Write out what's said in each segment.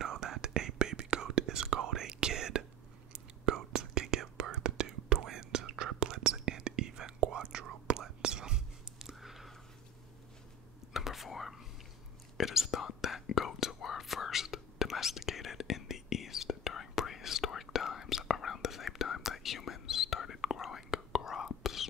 know that a baby goat is called a kid? Goats can give birth to twins, triplets, and even quadruplets. Number 4. It is thought that goats were first domesticated in the East during prehistoric times, around the same time that humans started growing crops.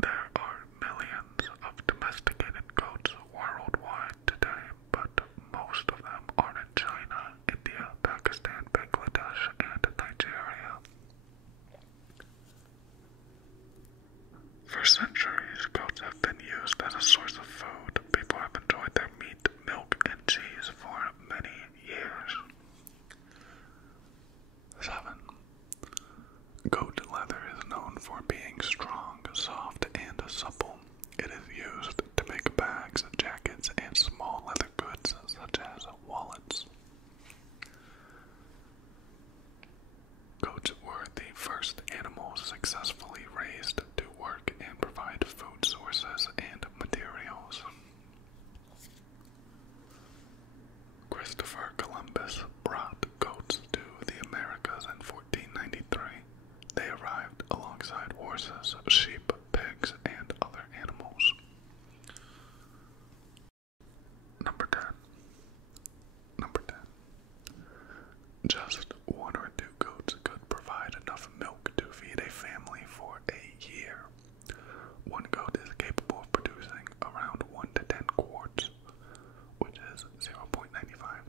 There are millions of domesticated goats worldwide today, but most of them are in China, India, Pakistan, Bangladesh, and Nigeria. For centuries, goats have been used as a source of food. People have enjoyed their meat, milk, and cheese for many years. 7. Goat leather is known for being strong, soft, and supple. It is used to make bags, jackets, and small leather goods such as wallets. Goats were the first animals successfully raised to work and provide food sources and materials. Christopher Columbus brought goats to the Americas in 1493. They arrived alongside horses, sheep, pigs, and other animals. Number 10. Just 1 or 2 goats could provide enough milk to feed a family for a year. One goat is capable of producing around 1 to 10 quarts, which is 0.95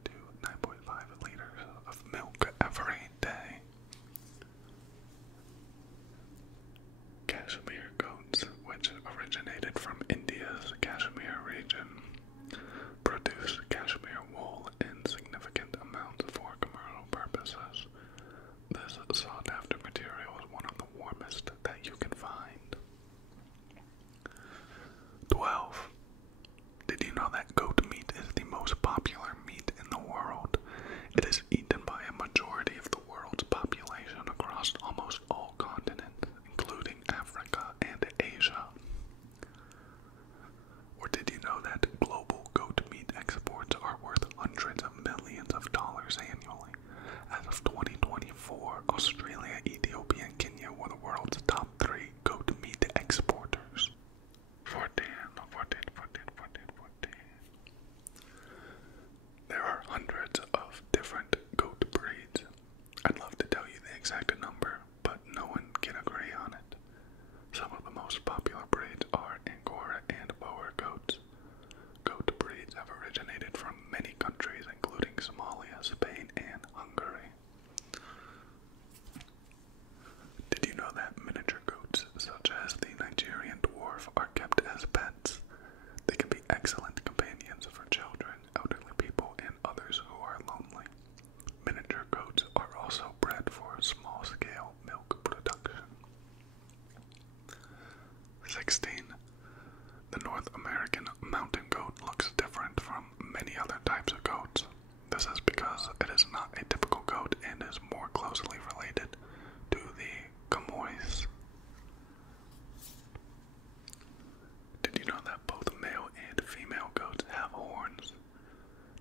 to 9.5 liters of milk every day. Cashmere goats, which originated from India's Kashmir region, produce cashmere wool in significant amounts for commercial purposes. This sought-after material is one of the warmest that you can find. 12. Did you know that goat meat is the most popular meat in the world? It is eaten by a majority of the world's population across almost all continents, including Africa and Asia. Or did you know that global goat meat exports are worth hundreds of millions of dollars annually? As of 2024, Australia, Ethiopia, and Kenya were the world's top 3 goat meat exporters. 14. There are hundreds of different goat breeds. I'd love to tell you the exact number, but no one can agree on it. Some of the most popular breeds are Angora and Boer goats. Goat breeds have originated from many countries, including Somalia, Spain, and Hungary. Did you know that miniature goats, such as the Nigerian dwarf, are kept as pets? They can be excellent companions for children, elderly people, and others who are lonely. Miniature goats are also bred for small-scale milk production. 16. The North American mountain goat looks different from many other types of goats. This is because it is not a typical goat and is more closely related to the chamois. Did you know that both male and female goats have horns?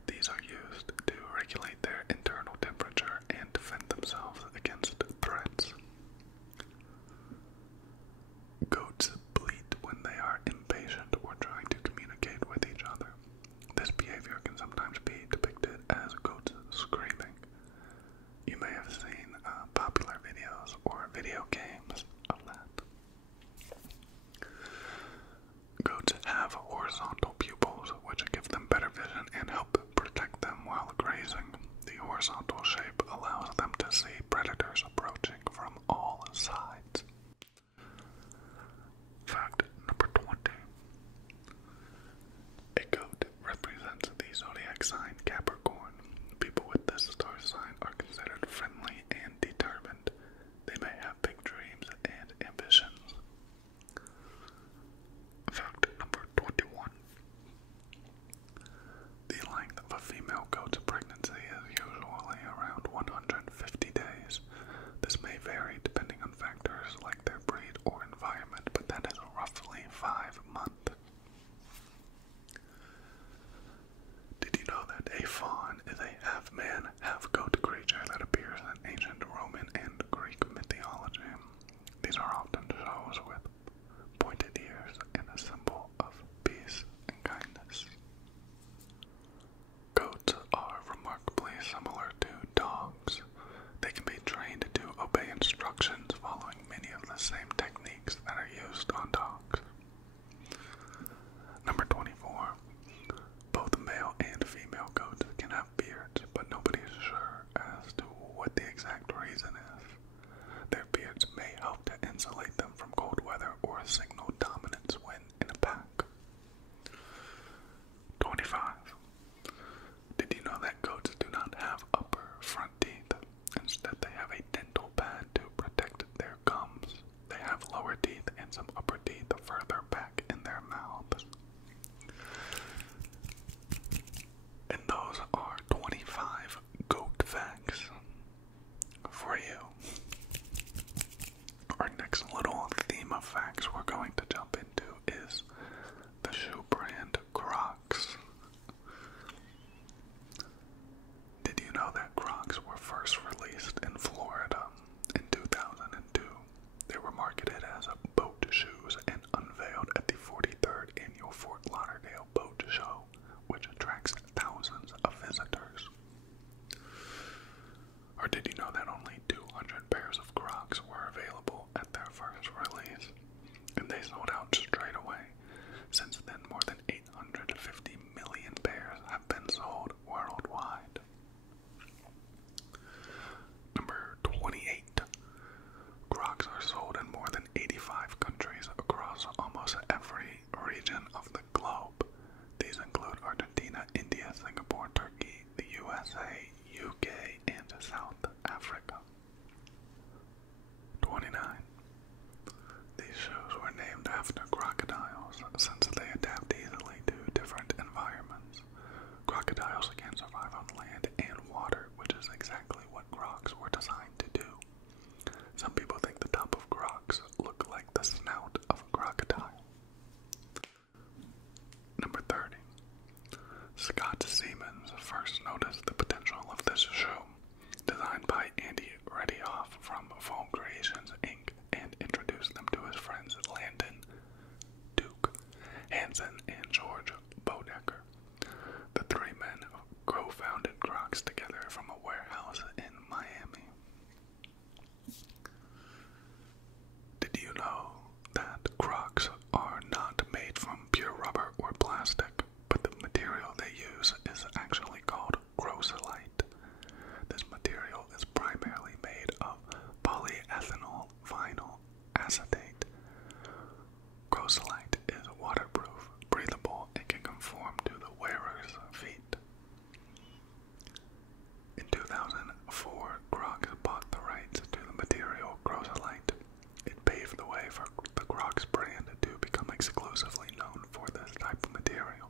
These are used to regulate their internal temperature and defend themselves against threats. Goats bleat when they are impatient or trying to communicate with each other. This behavior can sometimes be depicted as goats screaming. You may have seen popular videos or video games of that. Goats have horizontal pupils, which give them better vision and help protect them while grazing. faun is a half-man, half-goat creature that appears in ancient Roman and Greek mythology. These are often shows with pointed ears and a symbol of peace and kindness. Goats are remarkably similar to dogs. They can be trained to obey instructions following many of the same techniques that are used on dogs. Number 24. Both male and female goats can have beards, but nobody is sure as to what the exact reason is. Their beards may help to insulate them from cold weather or signal dominance when in a pack. 25. Did you know that goats do not have upper front teeth? Instead, they have a dental pad to protect their gums. They have lower teeth and some upper teeth further back in their mouths. And those are 25 goat facts for you. Our next little theme of facts we're going to jump into is the shoe brand Crocs. Did you know that Crocs were first released in Florida in 2002? They were marketed as boat shoes and unveiled at the 43rd Annual Fort Lauderdale Boat Show, which attracts thousands of visitors. Or did you know that only 200 pairs of Crocs were available at their first release? And they sold out straight away. Since then, more than 850 million pairs have been sold worldwide. Number 28. Crocs are sold in more than 85 countries across almost every region of the globe. These include Argentina, India, Singapore, Turkey, the USA, UK, and South Africa. 29. These shoes were named after crocodiles since they adapt easily to different environments. Crocodiles can survive on land and water, which is exactly what Crocs were designed to do. Some people think the top of Crocs look like the snout of a crocodile. Number 30. Scott Siemens first noticed the potential of this shoe, designed by Andy Redioff from Foam Creations Inc., and introduced them to his friends Landon, Duke, Hansen, and George Bodecker. The three men co-founded Crocs together from a warehouse in Miami. Did you know that Crocs are not made from pure rubber or plastic, but the material they use is actually called Crosolite? This material is primarily made of polyethyl vinyl acetate. Crosolite is waterproof, breathable, and can conform to the wearer's feet. In 2004, Crocs bought the rights to the material Crosolite. It paved the way for the Crocs brand to become exclusively known for this type of material.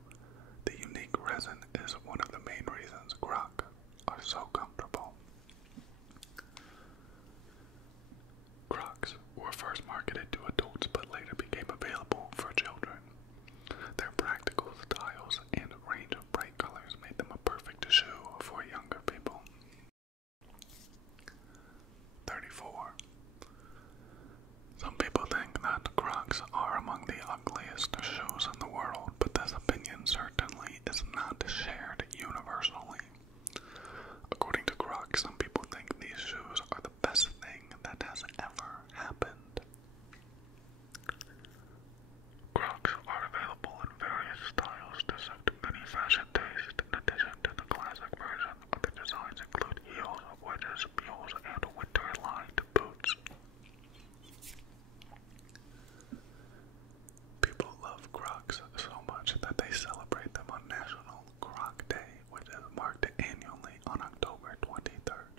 The unique resin is one of the main reasons Crocs are so comfortable. Crocs were first marketed to adults but later became available for children. Their practical styles and range of bright colors made them a perfect shoe for younger people. 34. Some people think that Crocs are among the ugliest shoes in the world, but this opinion certainly is not shared universally. According to Crocs, some people think these shoes are the best thing that has ever happened. Crocs are available in various styles to suit many fashion tastes. In addition to the classic version, other designs include heels, wedges, mules, and winter-lined boots. People love Crocs so much that they celebrate them on National Croc Day, which is marked annually on October 23rd.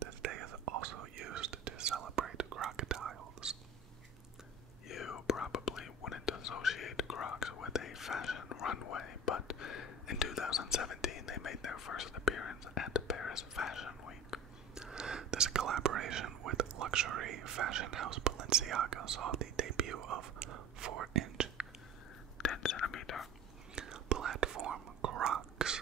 This day is also used to celebrate crocodiles. You probably wouldn't associate Crocs with a fashion runway, but in 2017 they made their first appearance at Paris Fashion Week. This collaboration with luxury fashion house Balenciaga saw the debut of 4-inch, 10cm platform Crocs.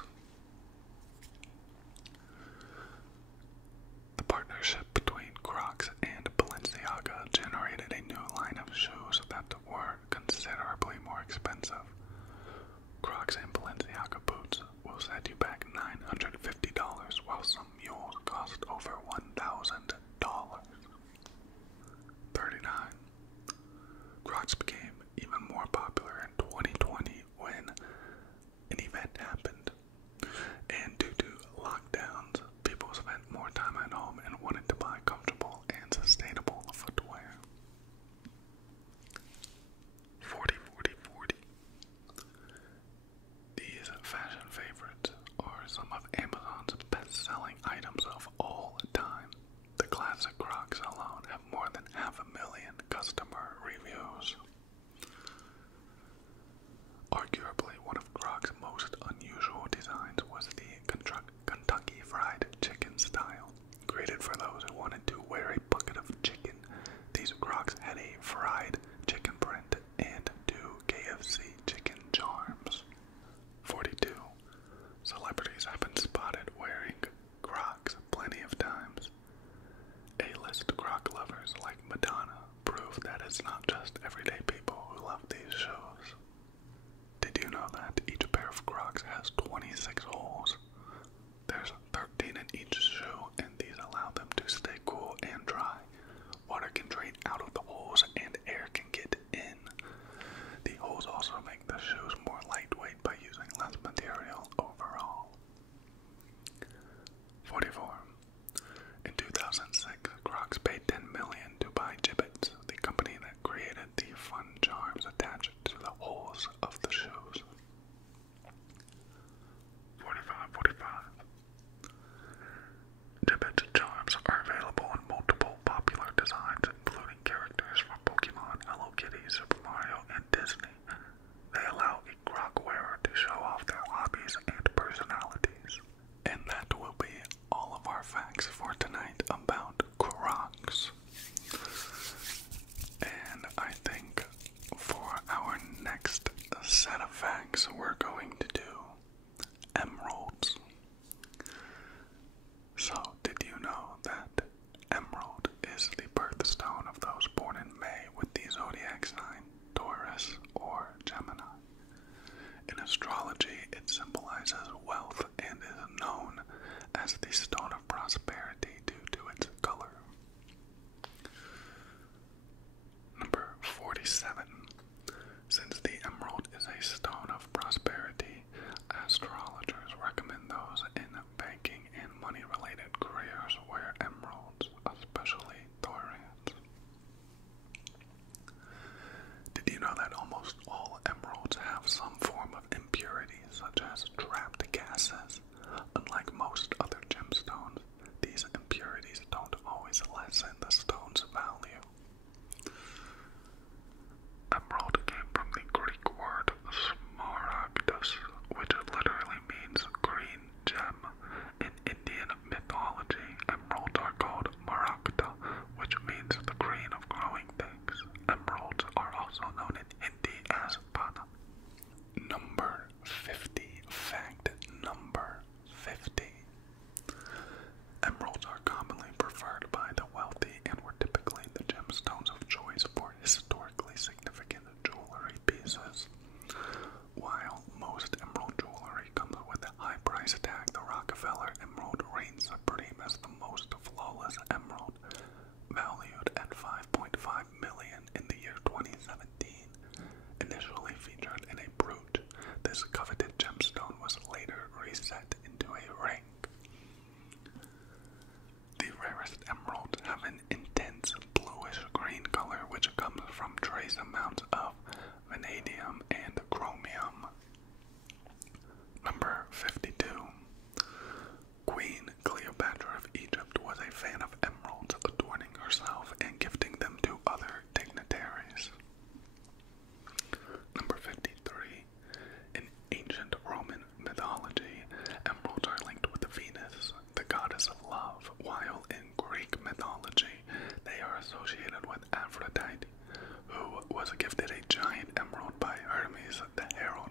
Crocs became even more popular in 2020 when an event happened. And due to lockdowns, people spent more time at home and wanted to buy comfortable and sustainable footwear. 40, 40, 40. These fashion favorites are some of Amazon's best-selling items of all time. The classic Crocs alone have more than 500,000 customer reviews. Arguably, one of Crocs' most unusual designs was the Kentucky Fried Chicken style. Created for those who wanted to wear a bucket of chicken, these Crocs had a fried chicken print and 2 KFC chicken charms. 42. Celebrities have been spotted wearing Crocs plenty of times. A-list Croc lovers like Madonna prove that it's not just everyday people who love these shoes. Did you know that each pair of Crocs has 26 holes? There's 13 in each shoe, and these allow them to stay cool and dry. Water can drain out of the holes and air can get in. The holes also make the shoes more lightweight by using less material overall. 44. In 2006, Crocs paid $10 million to buy Jibbitz, the company that created the fun charms attached to the holes of the shoes. 45. Jibbitz charms are available in multiple popular designs, including characters from Pokemon, Hello Kitty, Super Mario, and Disney. They allow a Croc wearer to show off their hobbies and personalities. And that will be all of our facts for tonight about Crocs. And I think for our next set of facts, we're going to do emeralds. So, did you know that emerald is the birthstone of those born in May with the zodiac sign Taurus or Gemini? In astrology, it symbolizes wealth and is known as the stone of prosperity due to its color. Number 47. Since the emerald is a stone of prosperity, astrologers recommend those in banking and money-related careers wear emeralds, especially thorians. Did you know that almost all emeralds have some form of impurity, such as trapped gases? Unlike most other gemstones, these impurities don't always lessen the stone's value. Emerald came from the Greek word smaragdus, which literally means green gem. In Indian mythology, emeralds are called maragda, which means the green of growing things. Emeralds are also known in Hindi as pana. Number 50. Fact number 50. Emeralds are commonly preferred by the wealthy and were typically the gemstones of choice for historically significant jewelry pieces. While most emerald jewelry comes with a high price tag, the Rockefeller emerald reigns supreme as the most flawless emerald, valued at $5.5 million in the year 2017. Initially featured in a brooch, this coveted gemstone was later reset into a ring. The rarest emeralds have an intense bluish-green color, which comes from trace amounts of vanadium and chromium. Number 52. Queen Cleopatra of Egypt was a fan of emeralds, adorning herself and gifting them to other dignitaries. Number 53. In ancient Roman mythology, emeralds are linked with Venus, the goddess of love, while in Greek mythology, they are associated with Aphrodite, who was gifted a giant emerald by Hermes, the herald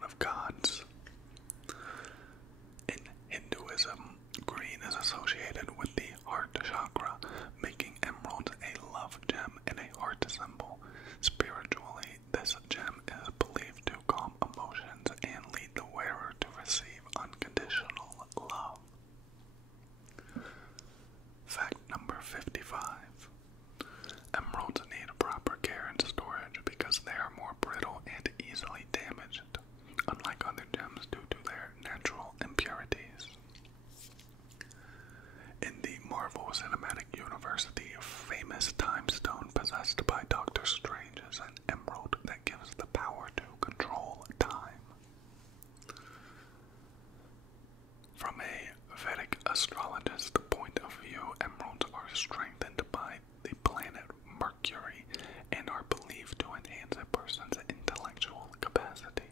strengthened by the planet Mercury and are believed to enhance a person's intellectual capacity.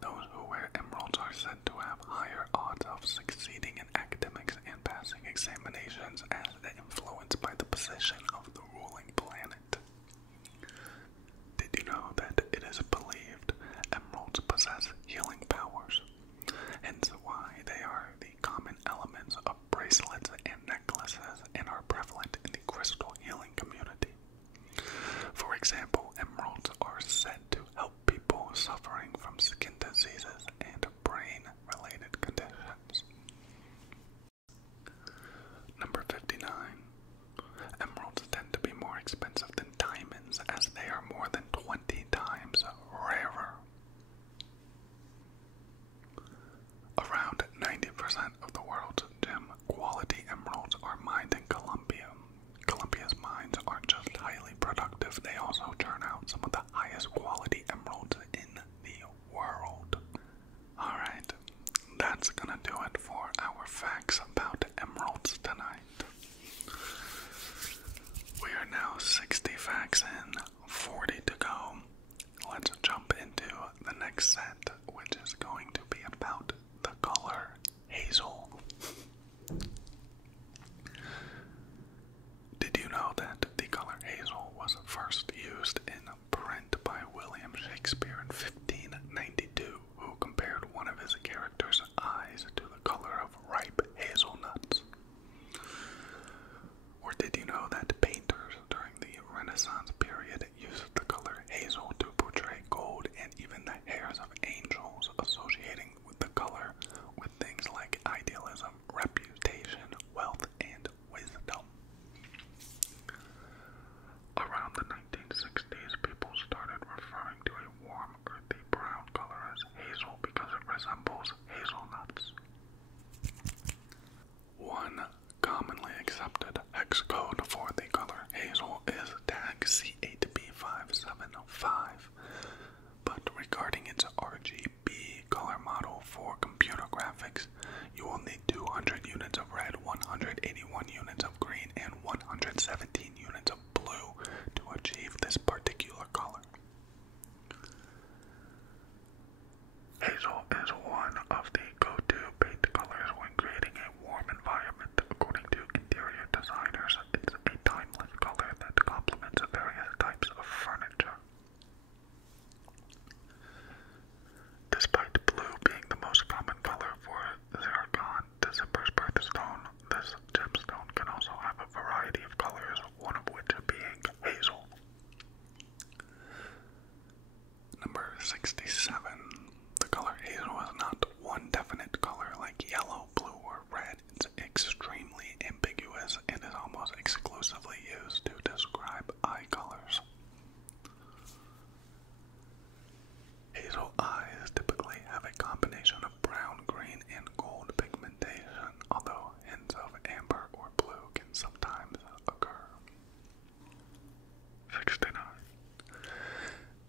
Those who wear emeralds are said to have higher odds of succeeding in academics and passing examinations as influenced by the position of the ruling planet. Did you know that it is believed emeralds possess healing powers? Hence why they are the common elements of bracelets and necklaces and are prevalent in the crystal healing community. For example, emeralds are said to help people suffering from skin diseases and brain-related conditions. Number 59. Emeralds tend to be more expensive than diamonds as they are more than 20 times rarer. Around 90% of the world's gem-quality emeralds are mined in Colombia. Colombia's mines aren't just highly productive, they also turn out some of the highest quality emeralds in the world. Alright, that's gonna do it for our facts about emeralds tonight. We are now 60 facts in, 40 to go. Let's jump into the next set, which is going to be about the color hazel. Did you know that the color hazel was first used in print by William Shakespeare in 1592, who compared one of his character's eyes to the color of ripe hazelnuts? Or did you know that painters during the Renaissance period used the color hazel to portray gold and even the hairs of angels, associating with the color with things like idealism, reputation, wealth, and wisdom? Around the 1960s, people started referring to a warm, earthy brown color as hazel because it resembles hazelnuts. One commonly accepted hex code for the color hazel is tag C8B575, but regarding its RGB color model for computer graphics, you will need 200 units of red, 181 units of green, and 117 units of blue to achieve this particular color. Hazel is one of the go-to paint colors when creating a warm environment. According to interior designers, it's a timeless color that complements various types of furniture. Despite blue being the most common color for zircon, the zipper's birthstone, this gemstone can also have a variety of colors, one of which being hazel. Number 67. The color hazel is not one definite color like yellow, blue, or red. It's extremely ambiguous and is almost exclusively used to describe eye colors. Hazel eyes typically have a combination of brown, green, and gold pigmentation, although hints of amber or blue can sometimes occur. 69.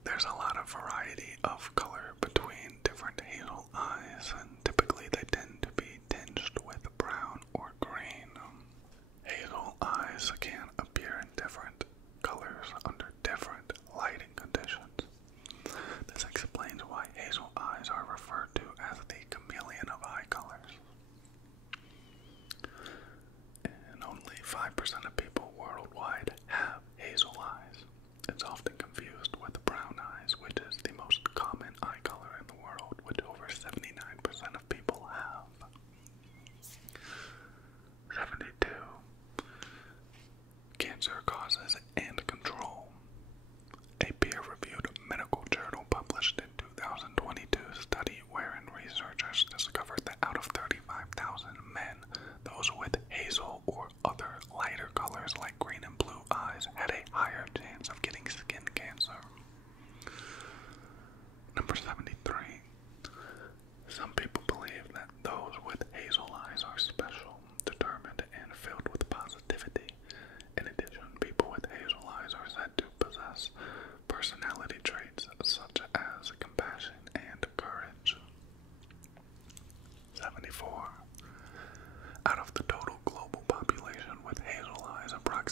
There's a lot of variety of color between different hazel eyes, and typically they tend to be tinged with brown or green. Hazel eyes can appear in different colors under different lighting conditions. This explains why hazel eyes are referred to as the chameleon of eye colors. And only 5% of people worldwide have hazel eyes. It's often confused with brown eyes, which is the most common eye color in the world, which over 79% of people have. 72. Cancer causes and control. A peer-reviewed medical journal published in 2022 study wherein researchers discovered that out of 35,000 men, those with hazel or other lighter colors like green and blue eyes had a higher chance of getting skin cancer. Number 73. Some people believe that those with hazel eyes are special, determined, and filled with positivity. In addition, people with hazel eyes are said to possess personality traits such as compassion and courage. 74. Out of the total global population with hazel eyes, approximately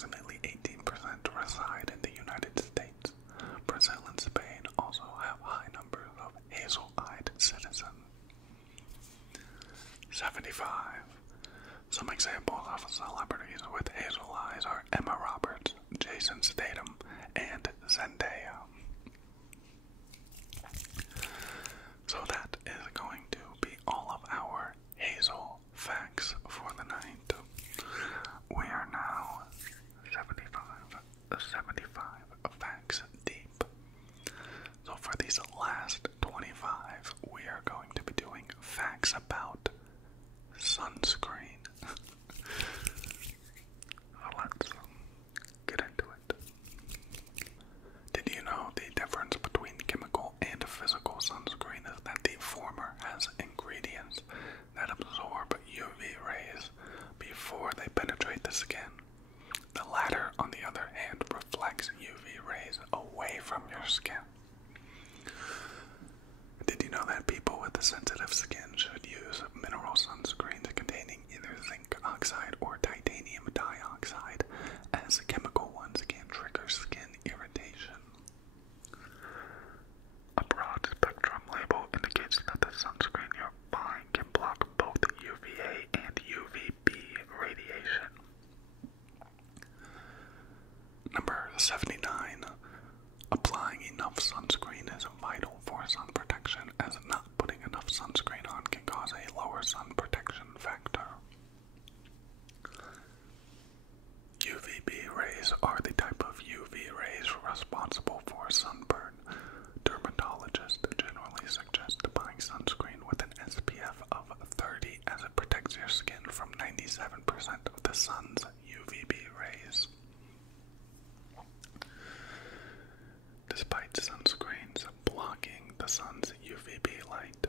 75. Some examples of celebrities with hazel eyes are Emma Roberts, Jason Statham, and Zendaya. So that is going to be all of our hazel facts for the night. We are now 75 facts deep. So for these last 25, we are going to be doing facts about sunscreen. So let's get into it. Did you know the difference between chemical and physical sunscreen is that the former has ingredients that absorb UV rays before they penetrate the skin? The latter, on the other hand, reflects UV rays away from your skin. Did you know that people with sensitive skin should use mineral sunscreens containing either zinc oxide or titanium dioxide, as chemical ones can trigger skin irritation? A broad spectrum label indicates that the sunscreen you're buying can block both UVA and UVB radiation. Number 79. Applying enough sunscreen is vital for sun protection, as not putting enough sunscreen on can cause a lower sun protection factor. UVB rays are the type of UV rays responsible for sunburn. Dermatologists generally suggest buying sunscreen with an SPF of 30, as it protects your skin from 97% of the sun's UVB rays. Despite sunscreens blocking the sun's UVB light,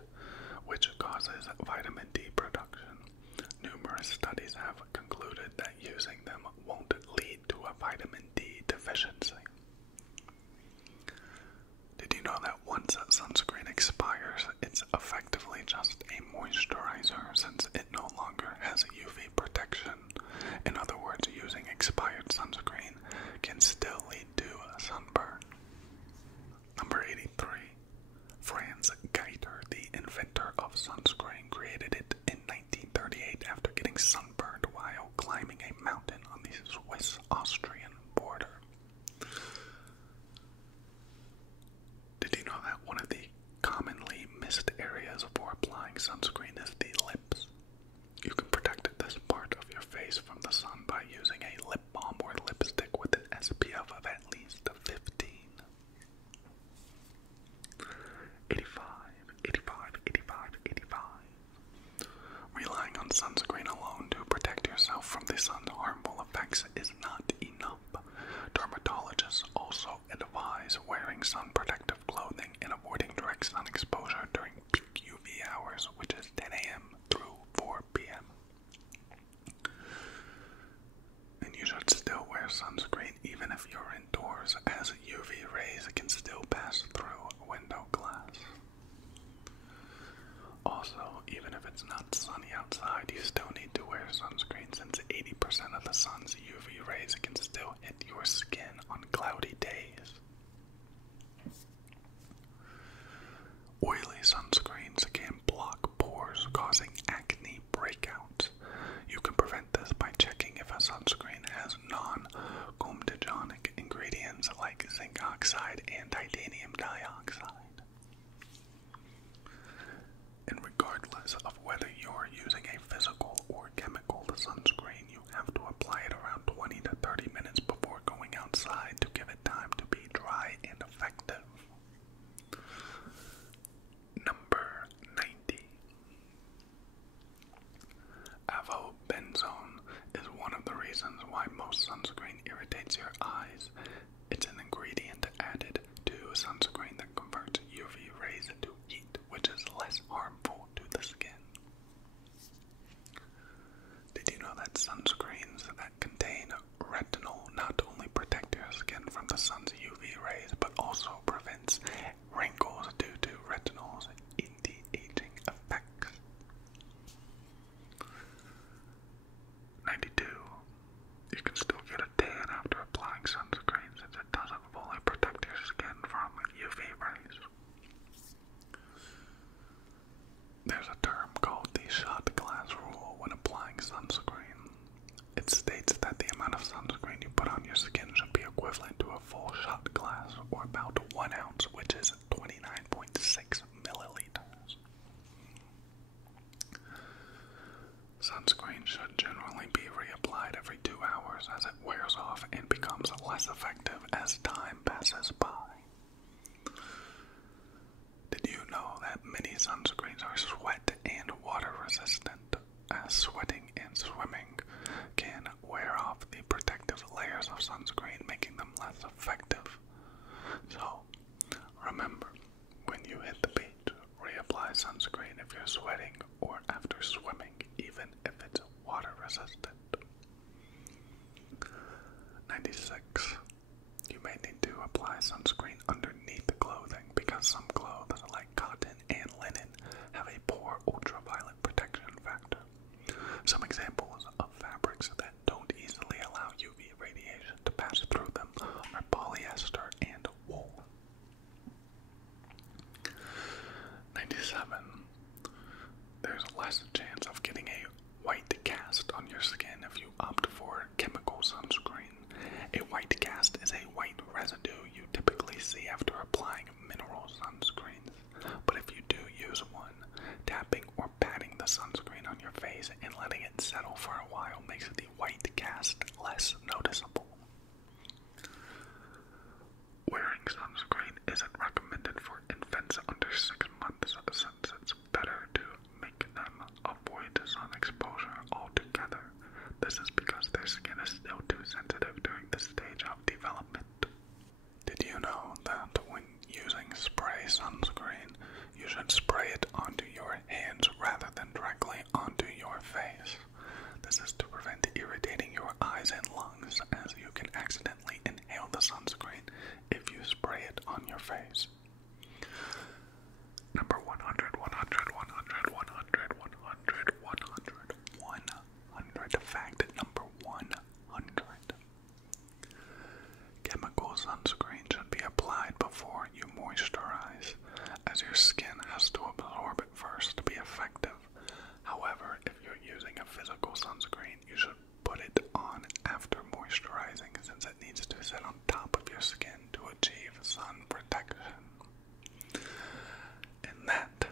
which causes vitamin D production, numerous studies have concluded that using them won't lead to a vitamin D deficiency. Did you know that once sunscreen expires, it's effectively just a moisturizer, since it no longer has UV protection? In other words, using expired sunscreen can still lead to a sunburn. Number 83. Franz Geiter, the inventor of sunscreen, created it in 1938 after getting sunburned while climbing a mountain on the Swiss-Austrian border. Did you know that one of the commonly missed areas for applying sunscreen is the lips? You can protect this part of your face from the sun by using a lip balm or lipstick with an SPF of at least 15. 85. Relying on sunscreen alone to protect yourself from the sun's harmful effects is not enough. Dermatologists also advise wearing sun protective clothing and avoiding direct sun exposure during peak UV hours, which is 10 a.m. through 4 p.m. And you should still wear sunscreen even if you're indoors, as UV rays can still pass through window glass. Also, even if it's not sunny outside, you still need to wear sunscreen, since 80% of the sun's UV rays can still hit your skin on cloudy days. Oily sunscreens can block pores, causing acne breakouts. You can prevent this by checking if a sunscreen has non-comedogenic ingredients like zinc oxide and titanium dioxide. And regardless of whether you're using a physical or chemical sunscreen, you have to apply it around 20 to 30 minutes before going outside to give it time to be dry and effective. Number 90. Avobenzone is one of the reasons why most sunscreen irritates your eyes. It's an ingredient added to sunscreen that converts UV rays into heat, which is less harmful to the skin. Did you know that sunscreens that contain retinol not only protect your skin from the sun's UV rays, but also prevents wrinkles due to retinol's anti-aging effects? 92. You can still get a tan after applying sunscreen, since it doesn't fully protect your skin from UV rays. There's a term called the shot glass should generally be reapplied every 2 hours as it wears off and becomes less effective as time passes by. Did you know that many sunscreens are sweat and water resistant, as sweating and swimming can wear off the protective layers of sunscreen, making them less effective? So, remember, when you hit the beach, reapply sunscreen if you're sweating or after swimming, even if it's water resistant. 96. You may need to apply sunscreen underneath the clothing because some clothes, like cotton and linen, have a poor ultraviolet protection factor. Some examples of fabrics that don't easily allow UV radiation to pass through them are polyester and wool. 97. There's less chance of getting a white cast on your skin if you opt for chemical sunscreen. A white cast is a white residue you typically see after applying mineral sunscreens. But if you do use one, tapping or patting the sunscreen on your face and letting it settle for a while makes the white cast less noticeable. Wearing sunscreen isn't recommended for infants under 6 months since it's better to make them avoid sun exposure altogether. This is because their skin is still too sensitive during this stage of development. Did you know that when using spray sunscreen, you should spray it onto your hands rather than directly onto your face? This is to prevent irritating your eyes and lungs, as you can accidentally inhale the sunscreen if you spray it on your face. Number 100, 100, 100, 100, 100, 100, 100. Fact number 100. Chemical sunscreen should be applied before you moisturize, as your skin has to absorb it first to be effective. However, if you're using a physical sunscreen, you should put it on after moisturizing, since it needs to sit on top of your skin to achieve sun protection. And that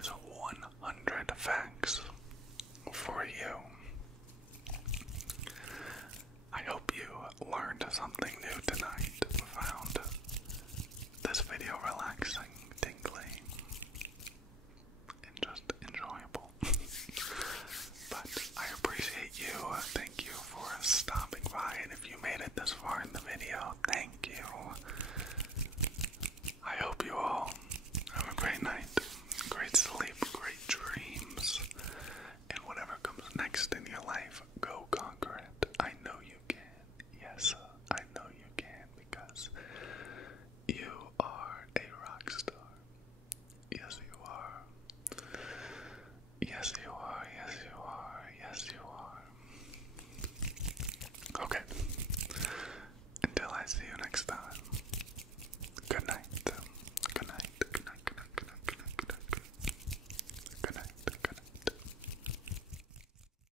is 100 facts.